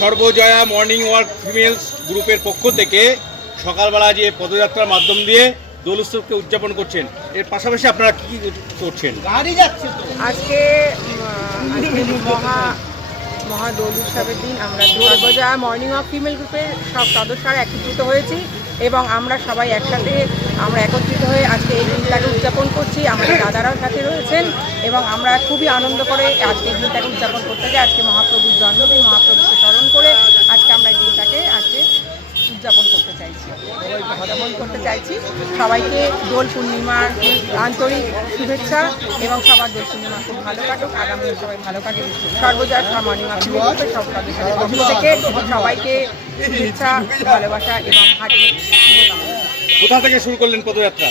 Sarbajaya morning walk females গ্রুপের পক্ষ থেকে সকালবেলা যে পদযাত্রার মাধ্যম দিয়ে দোল উৎসবকে উদযাপন করছেন, এর পাশাপাশি আপনারা কি করছেন? আজকে মহা দোল উৎসবের দিন আমরা সর্বজয়া মর্নিং ওয়াক ফিমেল গ্রুপের সব সদস্যরা একত্রিত হয়েছি এবং আমরা সবাই একসাথে একত্রিত হয়ে আজকে এই দিনটাকে উদযাপন করছি। আমাদের দাদারাও সাথে রয়েছেন এবং আমরা খুবই আনন্দ করে আজকে এই দিনটাকে উদযাপন করতে যাই। আজকে মহাপ্রভুর জন্মদিন, মহাপ্রভুকে স্মরণ করে আজকে আমরা এই দিনটাকে উদযাপন করতে চাইছি। সবাইকে দোল পূর্ণিমার আন্তরিক শুভেচ্ছা এবং সবার দোল পূর্ণিমা খুব ভালো কাটুক, আগামী সবাই ভালো কাটে। সর্বজয়া মর্নিং ওয়াক সব সদস্যদের পক্ষ থেকে সবাইকে শুভেচ্ছা, ভালোবাসা এবং হার্দিক শুভকামনা। কোথা থেকে শুরু করলেন পদযাত্রা?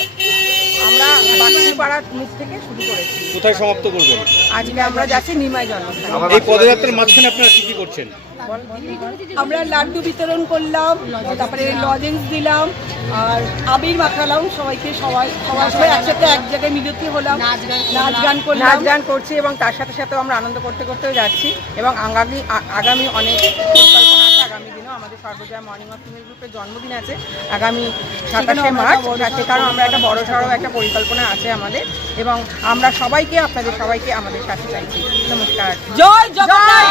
আমরা বাচ্চুপাড়ার মুখ থেকে শুরু করেছি। কোথায় সমাপ্ত করবেন? আজকে আমরা যাচ্ছি নিমাই জন্মস্থান। এই পদযাত্রার মাঝখানে আপনারা কি করছেন? আমরা লাড্ডু বিতরণ করলাম, তারপরে লজেন্স দিলাম আর আবির মাখালাম সবাইকে। সবাই একসাথে এক জায়গায় মিলিত হলাম, নাচ গান করছি এবং তার সাথে সাথে আমরা আনন্দ করতে করতেও যাচ্ছি এবং আগামী অনেক পরিকল্পনা আছে। আগামী দিনেও আমাদের সর্বজয়া মর্নিং ওয়াক ফিমেল গ্রুপের জন্মদিন আছে আগামী 27শে মার্চ। সেখানেও আমরা একটা বড় সড়ো একটা পরিকল্পনা আছে আমাদের এবং আমরা আপনাদের সবাইকে আমাদের সাথে চাইছি। নমস্কার। জয় জগন্নাথ।